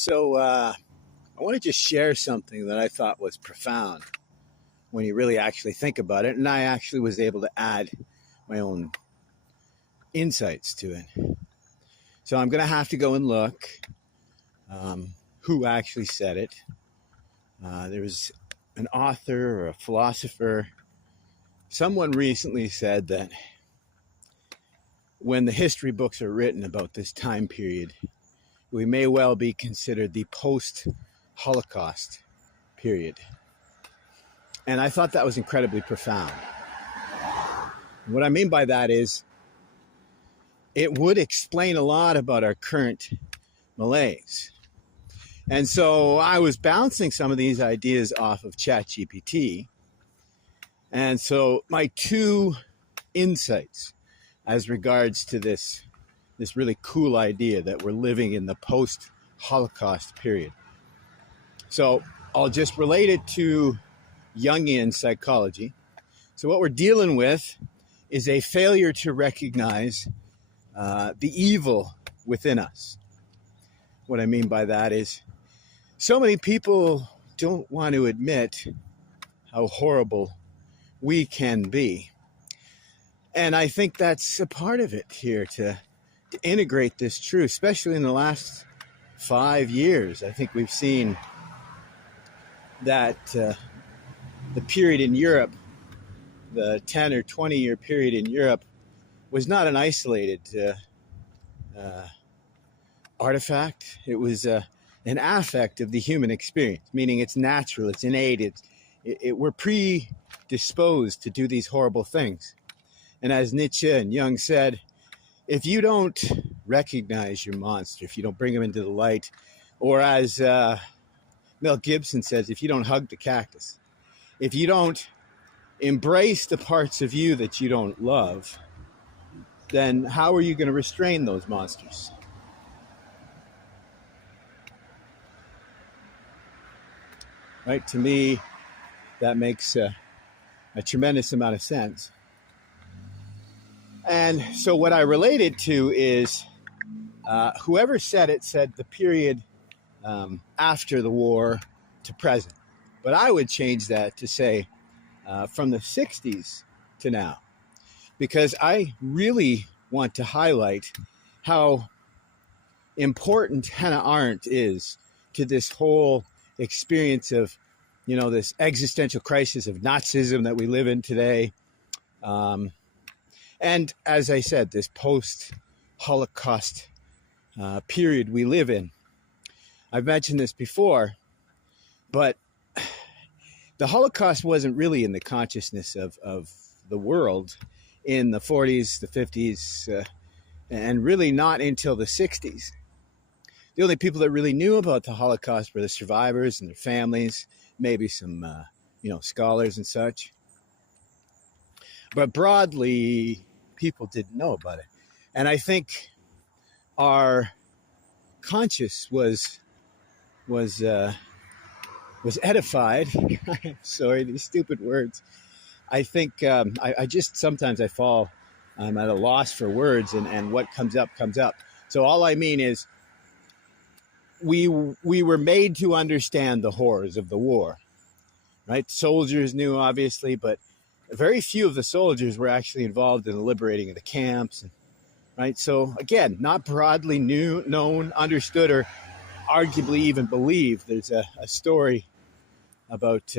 So I want to just share something that I thought was profound when you really actually think about it. And I actually was able to add my own insights to it. So I'm going to have to go and look who actually said it. There was an author or a philosopher. Someone recently said that when the history books are written about this time period, we may well be considered the post-Holocaust period. And I thought that was incredibly profound. What I mean by that is it would explain a lot about our current malaise. And so I was bouncing some of these ideas off of ChatGPT. And so my two insights as regards to this really cool idea that we're living in the post-Holocaust period. So I'll just relate it to Jungian psychology. So what we're dealing with is a failure to recognize the evil within us. What I mean by that is so many people don't want to admit how horrible we can be. And I think that's a part of it here to integrate this truth, especially in the last 5 years. I think we've seen that the period in Europe, the 10 or 20 year period in Europe, was not an isolated artifact. It was an affect of the human experience, meaning it's natural, it's innate, we're predisposed to do these horrible things. And as Nietzsche and Jung said, if you don't recognize your monster, if you don't bring him into the light, or as Mel Gibson says, if you don't hug the cactus, if you don't embrace the parts of you that you don't love, then how are you going to restrain those monsters? Right? To me, that makes a tremendous amount of sense. And so what I related to is whoever said it said the period after the war to present. But I would change that to say from the 60s to now, because I really want to highlight how important Hannah Arendt is to this whole experience of, this existential crisis of Nazism that we live in today. And as I said, this post-Holocaust period we live in. I've mentioned this before, but the Holocaust wasn't really in the consciousness of the world in the 40s, the 50s, and really not until the 60s. The only people that really knew about the Holocaust were the survivors and their families, maybe some, scholars and such. But broadly, people didn't know about it. And I think our conscience was edified. Sorry, these stupid words. I think I just sometimes I fall. I'm at a loss for words, and what comes up comes up. So all I mean is we were made to understand the horrors of the war, right? Soldiers knew, obviously, but very few of the soldiers were actually involved in the liberating of the camps, right? So again, not broadly known, understood, or arguably even believed. There's a story about,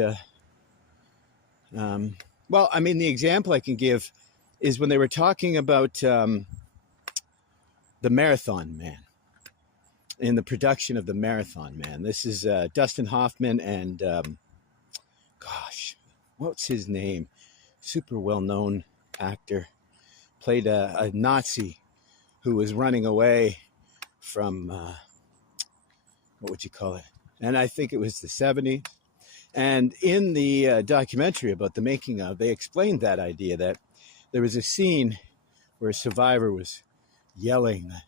the example I can give is when they were talking about the Marathon Man, in the production of the Marathon Man. This is Dustin Hoffman and, what's his name? Super well-known actor, played a Nazi who was running away from, what would you call it? And I think it was the 70s. And in the documentary about the making of, they explained that idea that there was a scene where a survivor was yelling that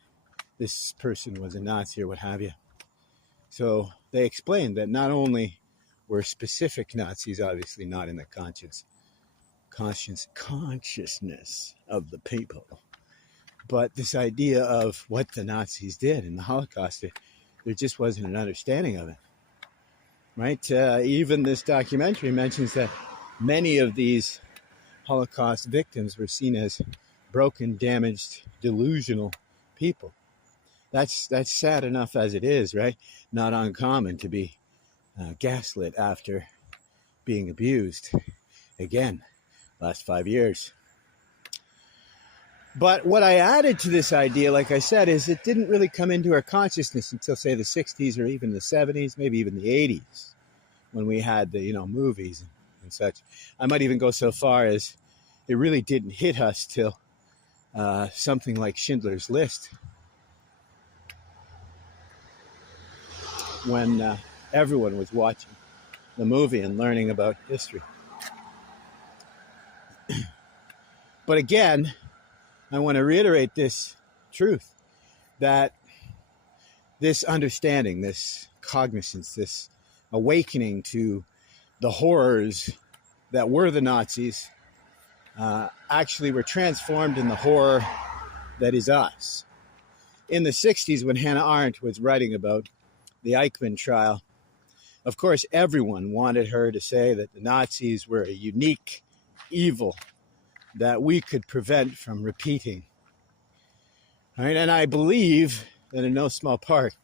this person was a Nazi or what have you. So they explained that not only were specific Nazis obviously not in the consciousness of the people, but this idea of what the Nazis did in the Holocaust, there just wasn't an understanding of it, right? Even this documentary mentions that many of these Holocaust victims were seen as broken, damaged, delusional people. That's sad enough as it is, right? Not uncommon to be gaslit after being abused. Again, last 5 years. But what I added to this idea, like I said, is it didn't really come into our consciousness until, say, the 60s or even the 70s, maybe even the 80s, when we had the, movies and such. I might even go so far as it really didn't hit us till something like Schindler's List, when everyone was watching the movie and learning about history. But again, I want to reiterate this truth, that this understanding, this cognizance, this awakening to the horrors that were the Nazis actually were transformed in the horror that is us. In the 60s, when Hannah Arendt was writing about the Eichmann trial, of course, everyone wanted her to say that the Nazis were a unique evil that we could prevent from repeating. All right, and I believe that in no small part,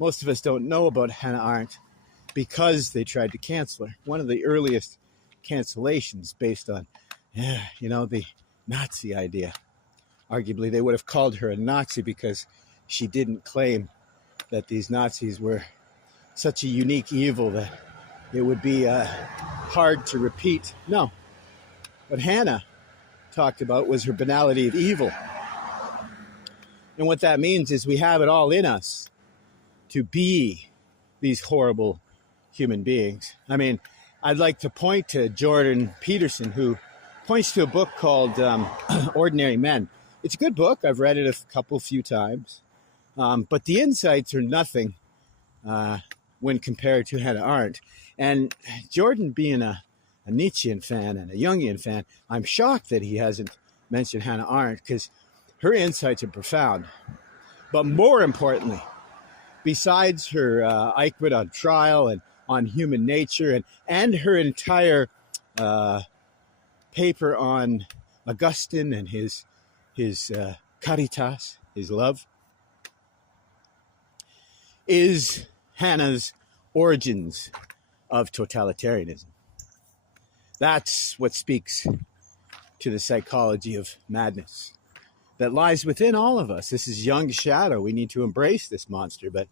most of us don't know about Hannah Arendt because they tried to cancel her. One of the earliest cancellations based on, the Nazi idea. Arguably, they would have called her a Nazi because she didn't claim that these Nazis were such a unique evil that it would be hard to repeat. No. What Hannah talked about was her banality of evil. And what that means is we have it all in us to be these horrible human beings. I mean, I'd like to point to Jordan Peterson, who points to a book called Ordinary Men. It's a good book. I've read it a few times. But the insights are nothing when compared to Hannah Arendt. And Jordan, being a Nietzschean fan and a Jungian fan, I'm shocked that he hasn't mentioned Hannah Arendt, because her insights are profound. But more importantly, besides her Eichmann on trial and on human nature and her entire paper on Augustine and his caritas, his love, is Hannah's origins of totalitarianism. That's what speaks to the psychology of madness that lies within all of us. This is Jung's shadow. We need to embrace this monster. But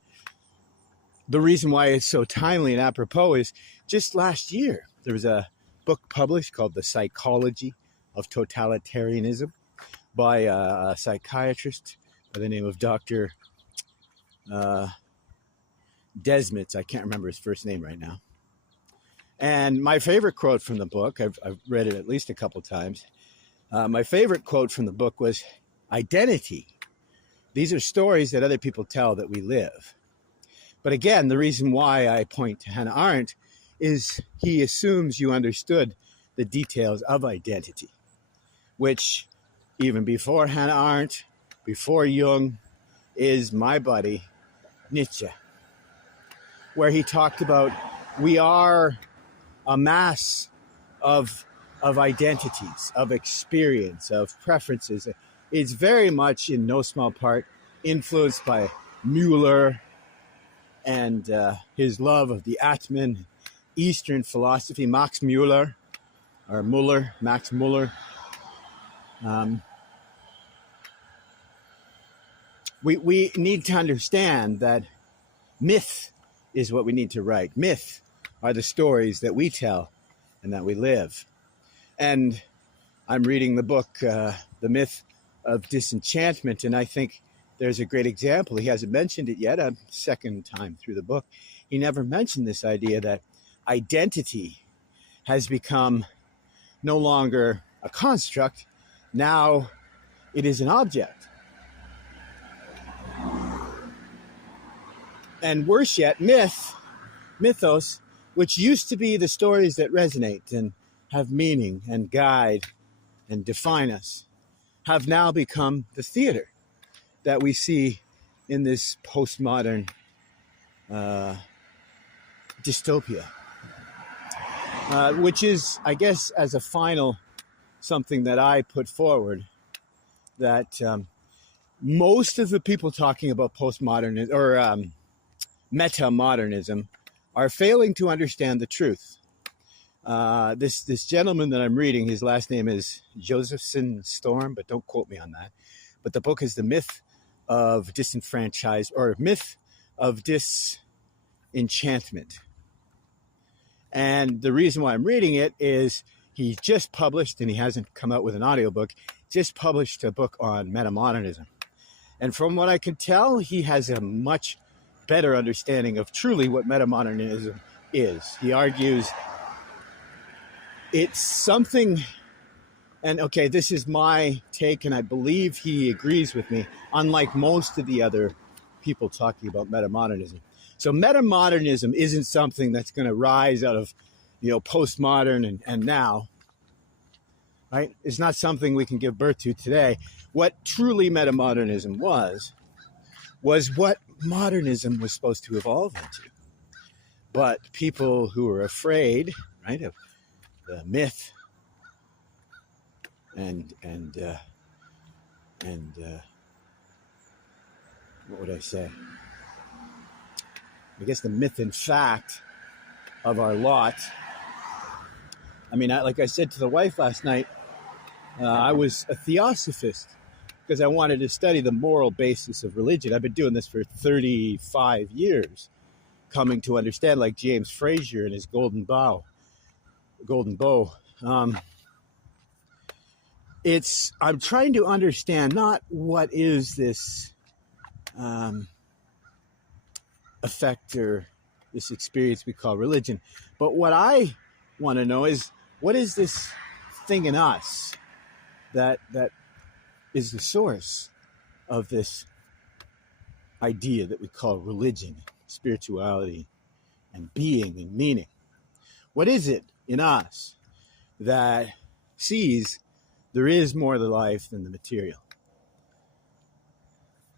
the reason why it's so timely and apropos is just last year, there was a book published called The Psychology of Totalitarianism by a psychiatrist by the name of Dr. Desmitz. I can't remember his first name right now. And my favorite quote from the book, I've read it at least a couple times. My favorite quote from the book was, "Identity. These are stories that other people tell that we live." But again, the reason why I point to Hannah Arendt is he assumes you understood the details of identity, which even before Hannah Arendt, before Jung, is my buddy Nietzsche, where he talked about we are a mass of identities, of experience, of preferences. It's very much, in no small part, influenced by Mueller and his love of the Atman, Eastern philosophy, Max Mueller. We need to understand that myth is what we need to write. Myth are the stories that we tell and that we live. And I'm reading the book, The Myth of Disenchantment, and I think there's a great example. He hasn't mentioned it yet, a second time through the book. He never mentioned this idea that identity has become no longer a construct. Now it is an object. And worse yet, mythos, which used to be the stories that resonate and have meaning and guide and define us, have now become the theater that we see in this postmodern dystopia, which is, I guess, as a final something that I put forward, that most of the people talking about postmodernism or meta-modernism are failing to understand the truth. This gentleman that I'm reading, his last name is Josephson Storm, but don't quote me on that. But the book is The Myth of Disenfranchised, or Myth of Disenchantment. And the reason why I'm reading it is he just published, and he hasn't come out with an audiobook, just published a book on metamodernism. And from what I can tell, he has a much better understanding of truly what metamodernism is. He argues it's something, and okay, this is my take, and I believe he agrees with me, unlike most of the other people talking about metamodernism. So metamodernism isn't something that's going to rise out of, postmodern and now, right? It's not something we can give birth to today. What truly metamodernism was what modernism was supposed to evolve into. But people who are afraid, right, of the myth and what would I say? I guess the myth and fact of our lot. I mean, like I said to the wife last night, I was a theosophist because I wanted to study the moral basis of religion. I've been doing this for 35 years, coming to understand, like James Frazier and his Golden Bow. I'm trying to understand not what is this effect or this experience we call religion, but what I want to know is, what is this thing in us that is the source of this idea that we call religion, spirituality, and being and meaning? What is it in us that sees there is more to life than the material?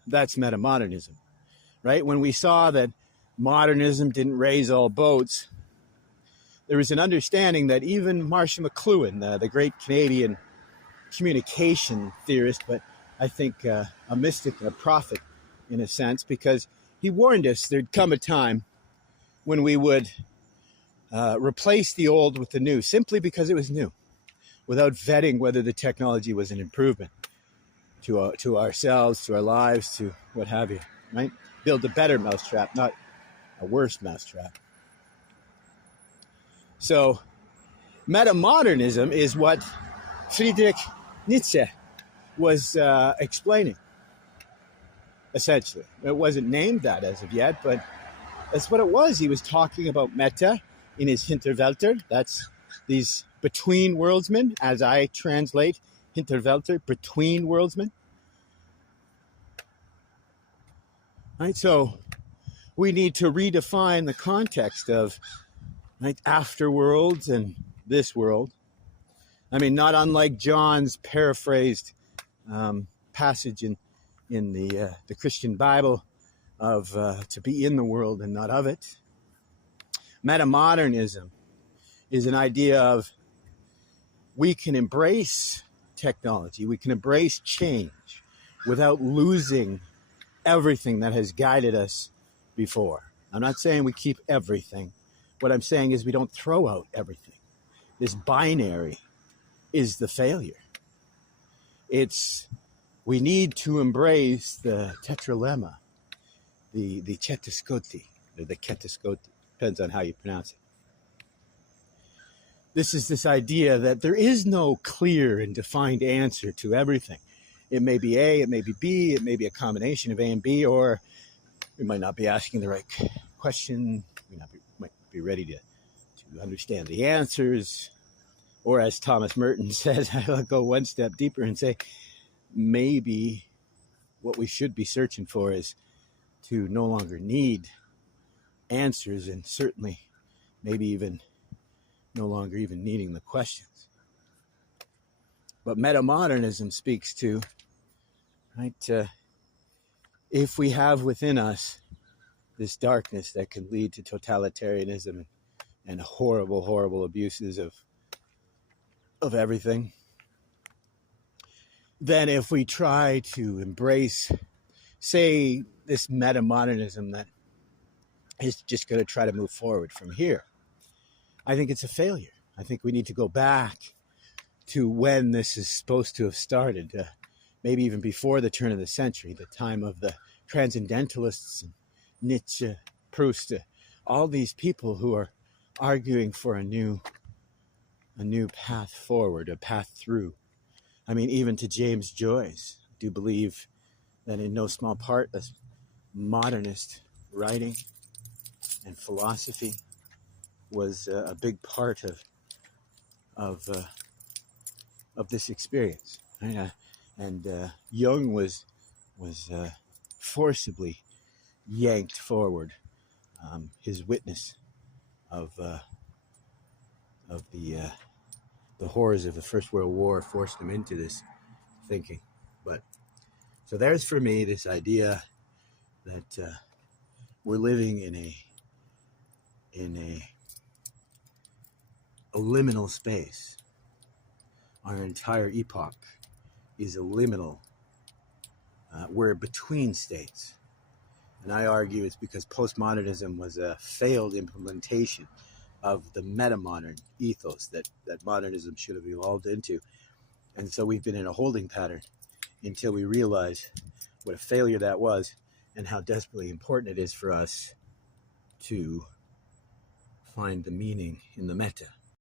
That's metamodernism, right? When we saw that modernism didn't raise all boats, there was an understanding that even Marshall McLuhan, the great Canadian communication theorist, but I think a mystic, a prophet in a sense, because he warned us there'd come a time when we would replace the old with the new simply because it was new, without vetting whether the technology was an improvement to ourselves, to our lives, to what have you, right? Build a better mousetrap, not a worse mousetrap. So metamodernism is what Friedrich Nietzsche was explaining, essentially. It wasn't named that as of yet, but that's what it was. He was talking about meta in his Hinterwelter. That's these between worldsmen, as I translate Hinterwelter, between worldsmen. Right, so we need to redefine the context of, right, afterworlds and this world. I mean, not unlike John's paraphrased passage in the Christian Bible of to be in the world and not of it. Metamodernism is an idea of we can embrace technology, we can embrace change without losing everything that has guided us before. I'm not saying we keep everything. What I'm saying is we don't throw out everything. This binary is the failure. We need to embrace the tetralemma, the chetascoti, or the ketascoti, depends on how you pronounce it. This is this idea that there is no clear and defined answer to everything. It may be A, it may be B, it may be a combination of A and B, or we might not be asking the right question. We might be ready to understand the answers. Or as Thomas Merton says, I'll go one step deeper and say, maybe what we should be searching for is to no longer need answers, and certainly maybe even no longer even needing the questions. But metamodernism speaks to, right, if we have within us this darkness that can lead to totalitarianism and horrible, horrible abuses of everything, then if we try to embrace, say, this meta-modernism that is just going to try to move forward from here, I think it's a failure. I think we need to go back to when this is supposed to have started, maybe even before the turn of the century, the time of the transcendentalists, Nietzsche, Proust, all these people who are arguing for a new path forward, a path through. I mean, even to James Joyce, I do believe that in no small part, as modernist writing and philosophy was a big part of this experience. Right? And Jung was forcibly yanked forward. His witness of the horrors of the First World War forced him into this thinking. But so there's for me this idea that we're living in a liminal space. Our entire epoch is a liminal. We're between states. And I argue it's because postmodernism was a failed implementation of the metamodern ethos that modernism should have evolved into. And so we've been in a holding pattern until we realize what a failure that was and how desperately important it is for us to find the meaning in the meta.